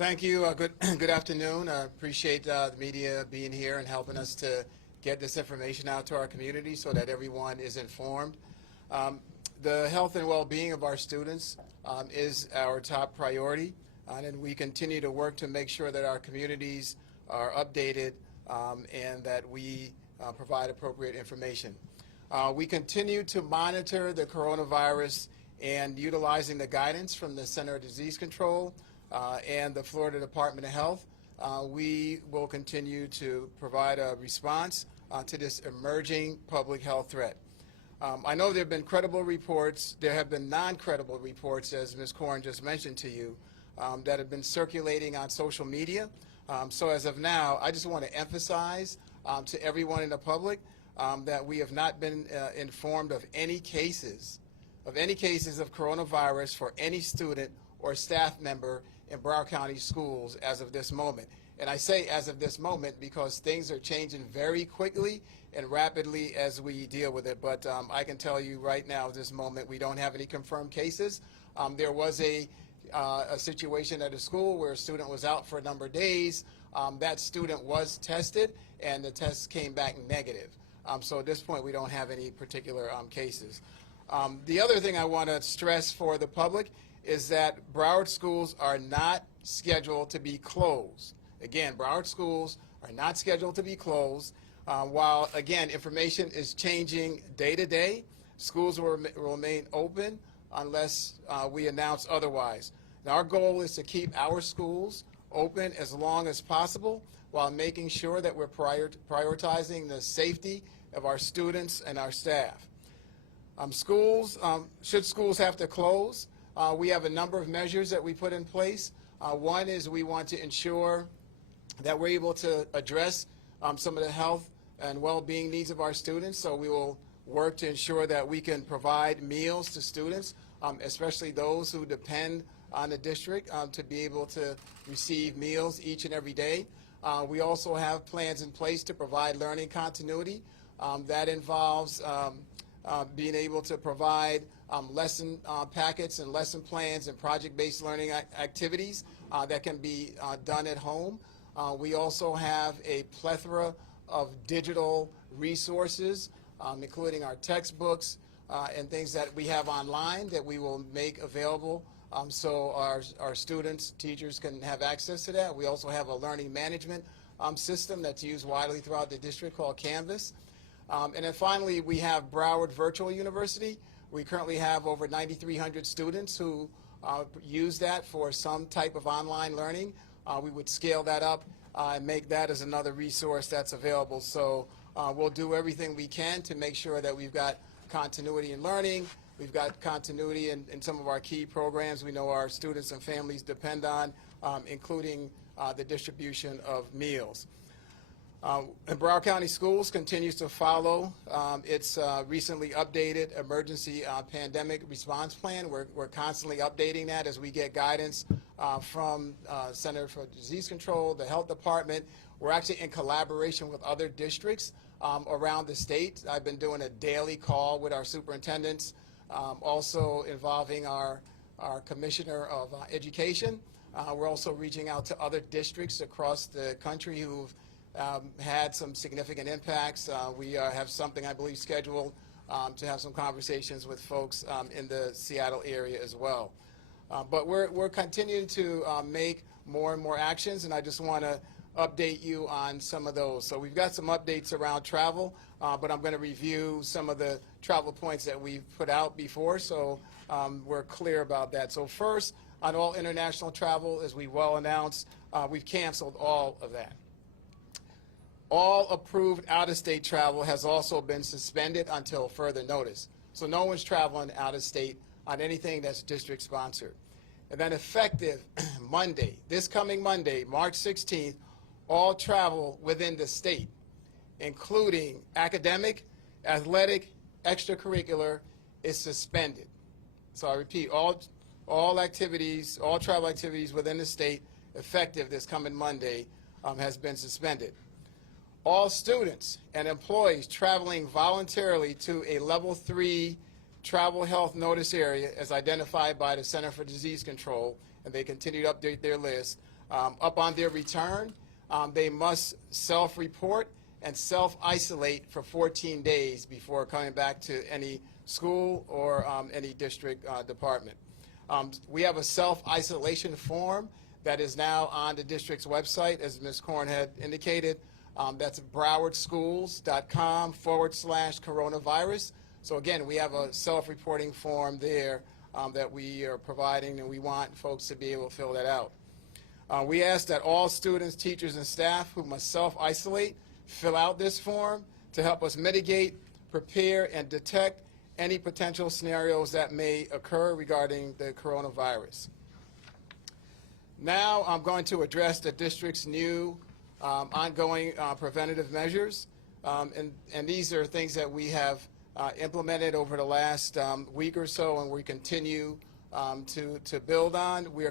Thank you. Good afternoon. I appreciate the media being here and helping us to get this information out to our community so that everyone is informed. The health and well-being of our students is our top priority, and we continue to work to make sure that our communities are updated and that we provide appropriate information. We continue to monitor the coronavirus and utilizing the guidance from the Center of Disease Control and the Florida Department of Health. We will continue to provide a response to this emerging public health threat. I know there have been credible reports. There have been non-credible reports, as Ms. Korn just mentioned to you, that have been circulating on social media. So as of now, I just want to emphasize to everyone in the public that we have not been informed of any cases of coronavirus for any student or staff member in Broward County schools as of this moment. And I say as of this moment because things are changing very quickly and rapidly as we deal with it. But I can tell you right now, at this moment, we don't have any confirmed cases. There was a situation at a school where a student was out for a number of days. That student was tested, and the test came back negative. So at this point, we don't have any particular cases. The other thing I want to stress for the public is that Broward schools are not scheduled to be closed. Again, Broward schools are not scheduled to be closed. While, again, information is changing day to day, schools will remain open unless we announce otherwise. Now, our goal is to keep our schools open as long as possible while making sure that we're prioritizing the safety of our students and our staff. Should schools have to close, we have a number of measures that we put in place. One is we want to ensure that we're able to address some of the health and well-being needs of our students. So we will work to ensure that we can provide meals to students, especially those who depend on the district to be able to receive meals each and every day. We also have plans in place to provide learning continuity. That involves being able to provide lesson packets and lesson plans and project-based learning activities that can be done at home. We also have a plethora of digital resources, including our textbooks and things that we have online that we will make available so our students, teachers can have access to that. We also have a learning management system that's used widely throughout the district called Canvas. And then finally, we have Broward Virtual University. We currently have over 9,300 students who use that for some type of online learning. We would scale that up and make that as another resource that's available. So we'll do everything we can to make sure that we've got continuity in learning. We've got continuity in some of our key programs we know our students and families depend on, including the distribution of meals. And Broward County Schools continues to follow its recently updated emergency pandemic response plan. We're constantly updating that as we get guidance from Center for Disease Control, the Health Department. We're actually in collaboration with other districts around the state. I've been doing a daily call with our superintendents, also involving our Commissioner of Education. We're also reaching out to other districts across the country who've had some significant impacts. We have something, I believe, scheduled to have some conversations with folks in the Seattle area as well. But we're continuing to make more and more actions, and I just want to update you on some of those. So we've got some updates around travel, but I'm going to review some of the travel points that we've put out before, so we're clear about that. So first, on all international travel, as we well announced, we've canceled all of that. All approved out-of-state travel has also been suspended until further notice. So no one's traveling out-of-state on anything that's district-sponsored. And then effective Monday, this coming Monday, March 16th, all travel within the state, including academic, athletic, extracurricular, is suspended. So I repeat, all activities, all travel activities within the state, effective this coming Monday, has been suspended. All students and employees traveling voluntarily to a Level 3 travel health notice area as identified by the Center for Disease Control, and they continue to update their list, Upon their return, they must self-report and self-isolate for 14 days before coming back to any school or any district department. We have a self-isolation form that is now on the district's website, as Ms. Korn had indicated. That's browardschools.com/coronavirus. So again, we have a self-reporting form there that we are providing, and we want folks to be able to fill that out. We ask that all students, teachers, and staff who must self-isolate fill out this form to help us mitigate, prepare, and detect any potential scenarios that may occur regarding the coronavirus. Now I'm going to address the district's new ongoing preventative measures, and these are things that we have implemented over the last week or so, and we continue to build on. We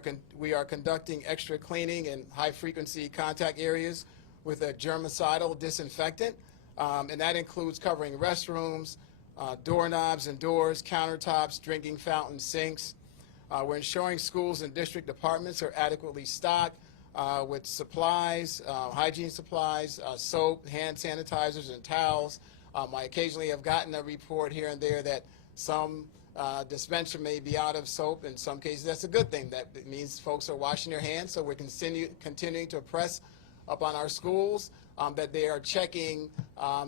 are conducting extra cleaning in high-frequency contact areas with a germicidal disinfectant, and that includes covering restrooms, doorknobs and doors, countertops, drinking fountains, sinks. We're ensuring schools and district departments are adequately stocked with supplies, hygiene supplies, soap, hand sanitizers, and towels. I occasionally have gotten a report here and there that some dispenser may be out of soap. In some cases, that's a good thing. That means folks are washing their hands, so we're continuing to press up on our schools that they are checking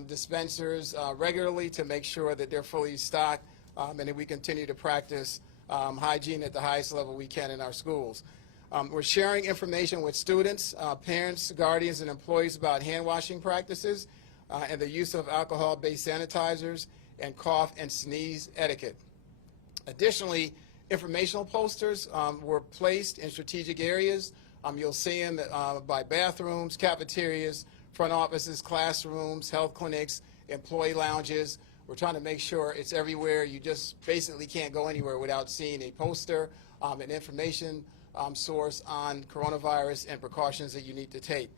dispensers regularly to make sure that they're fully stocked, and that we continue to practice hygiene at the highest level we can in our schools. We're sharing information with students, parents, guardians, and employees about hand washing practices and the use of alcohol-based sanitizers and cough and sneeze etiquette. Additionally, informational posters were placed in strategic areas. You'll see them by bathrooms, cafeterias, front offices, classrooms, health clinics, employee lounges. We're trying to make sure it's everywhere. You just basically can't go anywhere without seeing a poster, an information source on coronavirus and precautions that you need to take.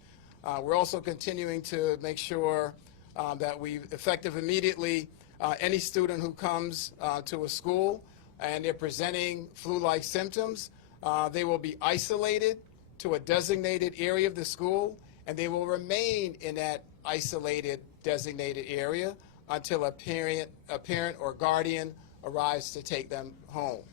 We're also continuing to make sure that we effective immediately any student who comes to a school and they're presenting flu-like symptoms, they will be isolated to a designated area of the school, and they will remain in that isolated designated area until a parent or guardian arrives to take them home.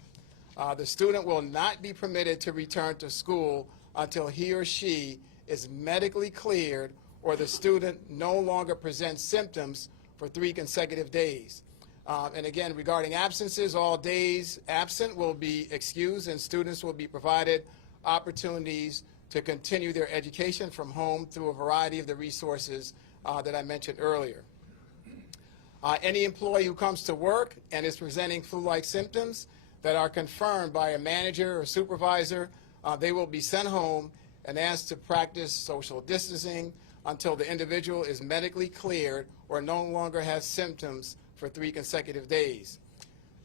The student will not be permitted to return to school until he or she is medically cleared or the student no longer presents symptoms for 3 consecutive days. And again, regarding absences, all days absent will be excused, and students will be provided opportunities to continue their education from home through a variety of the resources that I mentioned earlier. Any employee who comes to work and is presenting flu-like symptoms that are confirmed by a manager or supervisor, they will be sent home and asked to practice social distancing until the individual is medically cleared or no longer has symptoms for 3 consecutive days.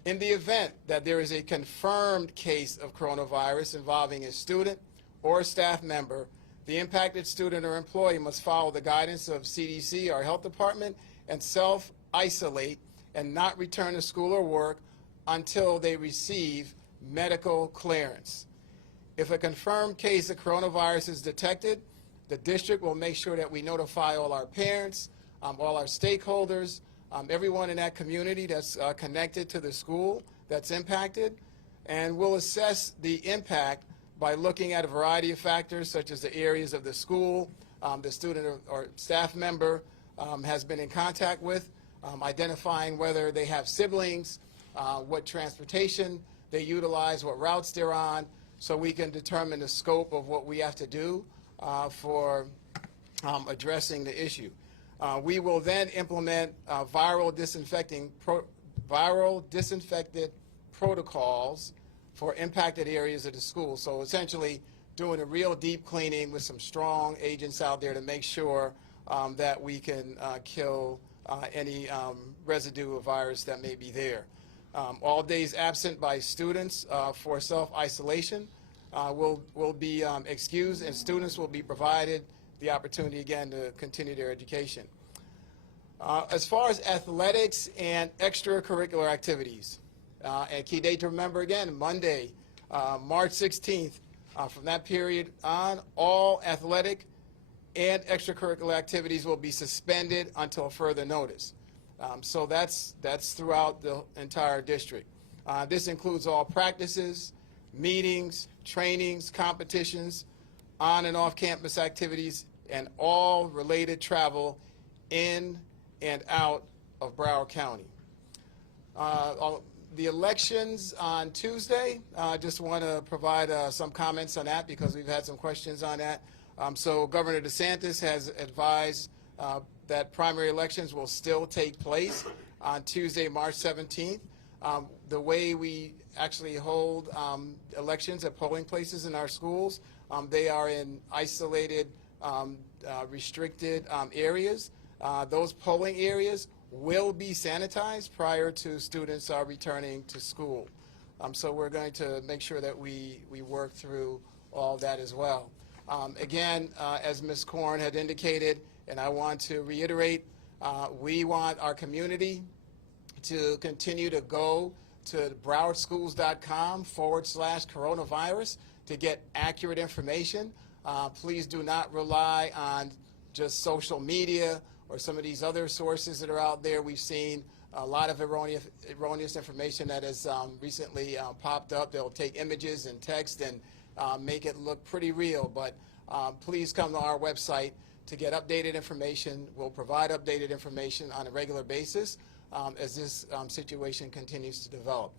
In the event that there is a confirmed case of coronavirus involving a student or a staff member, the impacted student or employee must follow the guidance of CDC, our health department, and self-isolate and not return to school or work until they receive medical clearance. If a confirmed case of coronavirus is detected, the district will make sure that we notify all our parents, all our stakeholders, everyone in that community that's connected to the school that's impacted, and we'll assess the impact by looking at a variety of factors such as the areas of the school the student or staff member has been in contact with, identifying whether they have siblings, what transportation they utilize, what routes they're on, so we can determine the scope of what we have to do for addressing the issue. We will then implement viral disinfected protocols for impacted areas of the school. So essentially doing a real deep cleaning with some strong agents out there to make sure that we can kill any residue of virus that may be there. All days absent by students for self-isolation will be excused, and students will be provided the opportunity again to continue their education. As far as athletics and extracurricular activities, a key date to remember again, Monday, March 16th, From that period on, all athletic and extracurricular activities will be suspended until further notice. So that's throughout the entire district. This includes all practices, meetings, trainings, competitions, on and off campus activities, and all related travel in and out of Broward County. The elections on Tuesday, I just want to provide some comments on that because we've had some questions on that. So Governor DeSantis has advised that primary elections will still take place on Tuesday, March 17th. The way we actually hold elections at polling places in our schools, they are in isolated, restricted areas. Those polling areas will be sanitized prior to students returning to school. So we're going to make sure that we work through all that as well. Again, as Ms. Korn had indicated, and I want to reiterate, we want our community to continue to go to browardschools.com/coronavirus to get accurate information. Please do not rely on just social media or some of these other sources that are out there. We've seen a lot of erroneous information that has recently popped up. They'll take images and text and make it look pretty real, but please come to our website to get updated information. We'll provide updated information on a regular basis as this situation continues to develop.